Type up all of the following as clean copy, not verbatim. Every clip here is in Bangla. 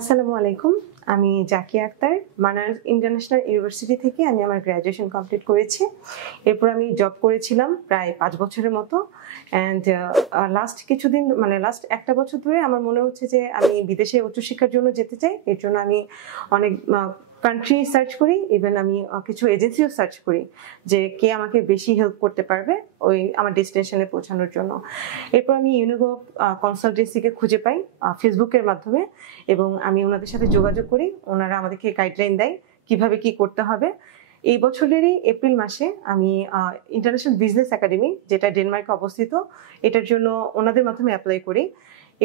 আসসালামু আলাইকুম। আমি জাকিয়া আক্তার। মানার ইন্টারন্যাশনাল ইউনিভার্সিটি থেকে আমি আমার গ্র্যাজুয়েশন কমপ্লিট করেছি। এরপর আমি জব করেছিলাম প্রায় ৫ বছরের মতো। অ্যান্ড লাস্ট কিছুদিন লাস্ট ১টা বছর ধরে আমার মনে হচ্ছে যে আমি বিদেশে উচ্চশিক্ষার জন্য যেতে চাই। এর জন্য আমি অনেক কান্ট্রি সার্চ করি, ইভেন আমি কিছু এজেন্সিও সার্চ করি যে কে আমাকে বেশি হেল্প করতে পারবে ওই আমার ডেস্টিনেশনে পৌঁছানোর জন্য। এরপর আমি ইউনিগো কনসালটেন্সিকে খুঁজে পাই ফেসবুকের মাধ্যমে, এবং আমি ওনাদের সাথে যোগাযোগ করি। ওনারা আমাদেরকে গাইডলাইন দেয় কিভাবে কি করতে হবে। এই বছরেরই এপ্রিল মাসে আমি ইন্টারন্যাশনাল বিজনেস একাডেমি, যেটা ডেনমার্কে অবস্থিত, এটার জন্য ওনাদের মাধ্যমে অ্যাপ্লাই করি।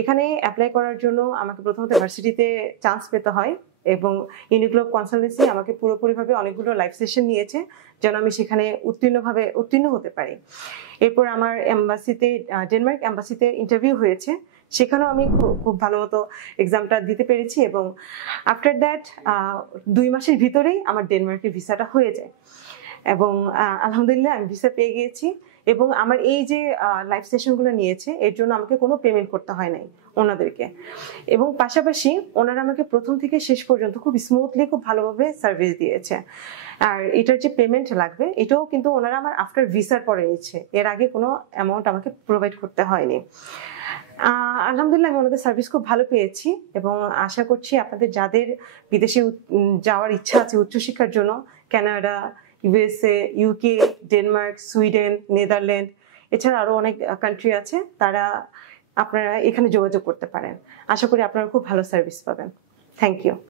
এখানে অ্যাপ্লাই করার জন্য আমাকে প্রথমত ভার্সিটিতে চান্স পেতে হয়, এবং ইউনিগ্লো কনসালটেন্সি আমাকে পুরোপুরিভাবে অনেকগুলো লাইভ সেশন নিয়েছে যেন আমি সেখানে উত্তীর্ণ হতে পারি। এরপর আমার ডেনমার্ক এম্বাসিতে ইন্টারভিউ হয়েছে, সেখানেও আমি খুব ভালো মতো এক্সামটা দিতে পেরেছি, এবং আফটার দ্যাট ২ মাসের ভিতরেই আমার ডেনমার্কের ভিসাটা হয়ে যায়, এবং আলহামদুলিল্লাহ আমি ভিসা পেয়ে গিয়েছি। এবং আমার এই যে লাইভ সেশনগুলো নিয়েছে এর জন্য আমাকে কোনো পেমেন্ট করতে হয় নাই ওনাদেরকে, এবং পাশাপাশি ওনারা আমাকে প্রথম থেকে শেষ পর্যন্ত খুব স্মুথলি, খুব ভালোভাবে সার্ভিস দিয়েছে। আর এটার যে পেমেন্ট লাগবে এটাও কিন্তু ওনারা আমার আফটার ভিসার পরে নিচ্ছে, এর আগে কোনো অ্যামাউন্ট আমাকে প্রোভাইড করতে হয়নি। আলহামদুলিল্লাহ আমি ওনাদের সার্ভিস খুব ভালো পেয়েছি, এবং আশা করছি আপনাদের যাদের বিদেশে যাওয়ার ইচ্ছা আছে উচ্চশিক্ষার জন্য, Canada, USA, UK, Denmark, Sweden, Netherland, এছাড়া আরো অনেক কান্ট্রি আছে, আপনারা এখানে যোগাযোগ করতে পারেন। আশা করি আপনারা খুব ভালো সার্ভিস পাবেন। Thank you.